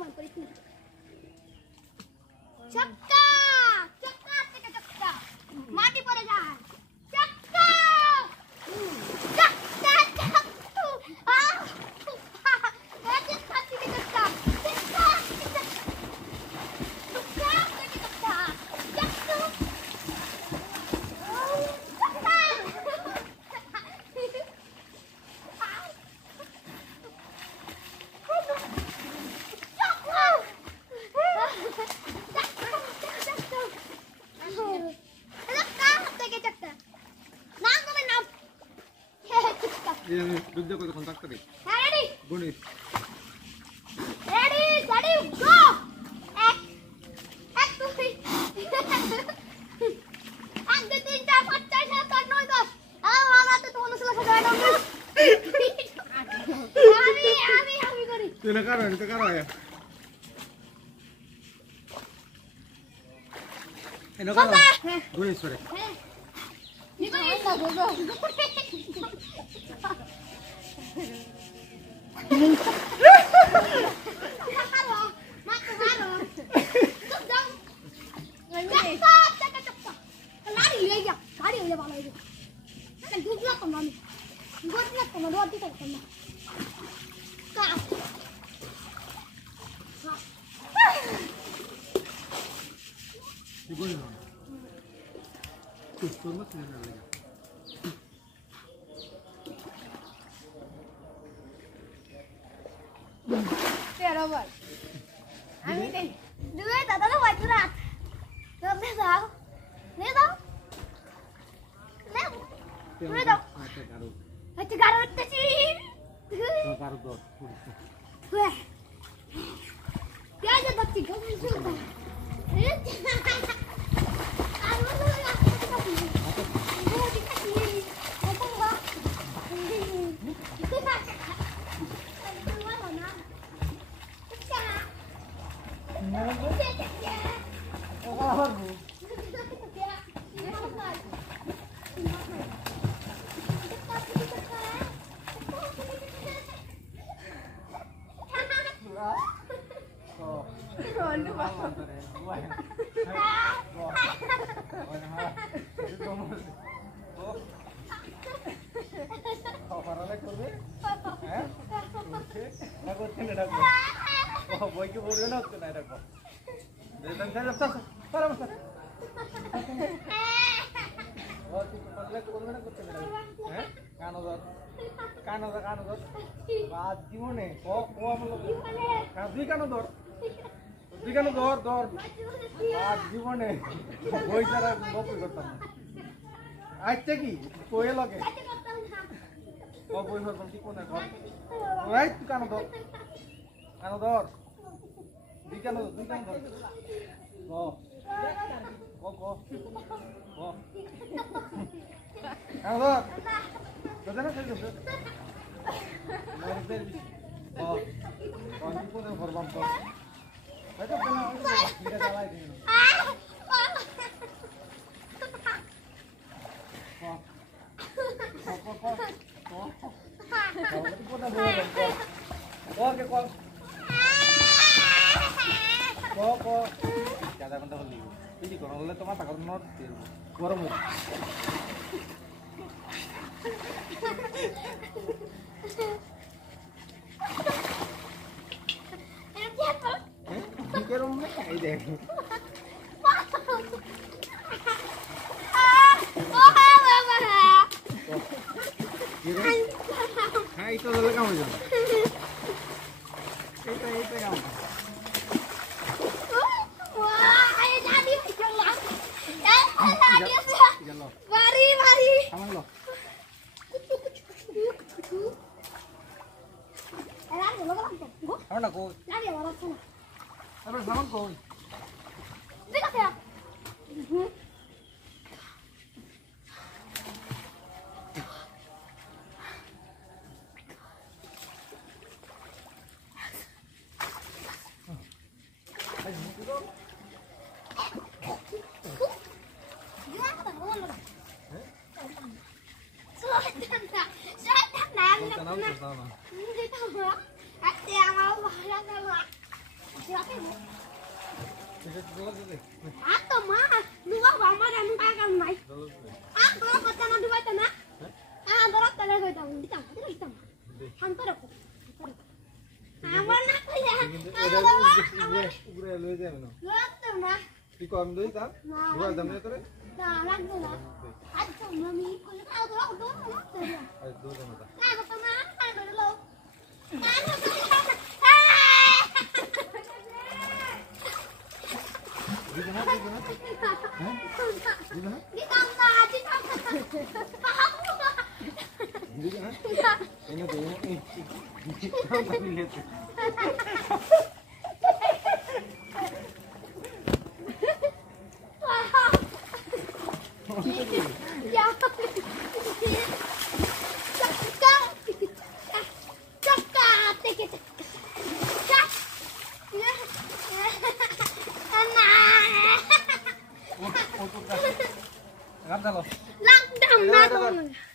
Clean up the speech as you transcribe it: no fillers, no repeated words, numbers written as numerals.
আমার করিস না চক্কা চক্কা থেকে চক্কা মাটি পড়ে যায় চক্কা চক্কা চক্কা আরে খাচ্ছি চক্কা চক্কা চক্কা চক্কা দুধ কত কন্টাক্ট করে রেডি গণিত রেডি রেডি গো এক এক দুই এক দুই তিন চার পাঁচ ছয় সাত আট নয় দশ আমার তো তোমার ছিল সাজায় না আমি করি তুই না কারো তো কারো আয়া এনো কারো গণিত করে হ্যাঁ নিবাই না গো জীবনে বই ছাড়া গল্প করতাম না আচ্ছা কি কোয়ে লাগে বই হরতাম ঠিক মনে কর ওই তুই কানো ধর দুই কানো ধর গ গ গ গ কানো ধর বুঝে না সেই মরতে গ কোন কোন ভরবাম তো এটা কেন এটা চালাই দিন তোমার টাকা গরম হ্যাঁ এটা হলে কেমন যাবে এইটা কেমন Siapa ini? Bisa dulu gitu. Atau mah, dua mama dan kakak mai. Ah, kalau kata nanti baca nak. Ah, dorot tadi gue tahu, kita. Hantar aku. Aman aku ya. Ugre লয়ে যাবে না Dorot tuh nah. কি কম দই তা দুয়া দাম নে তোরে Nah, langsung nah. Aduh, mami, kalau kau dorot dorot tuh. I দুয়া দাম তা Nah, kata mana? Kan dulu. দিবে না হ্যাঁ দিবে না Ditambah, paham? দিবে না এনে দে এনে কাম নিতে Ya. ও ও তো কাজ কাম দাও Lang dam na to.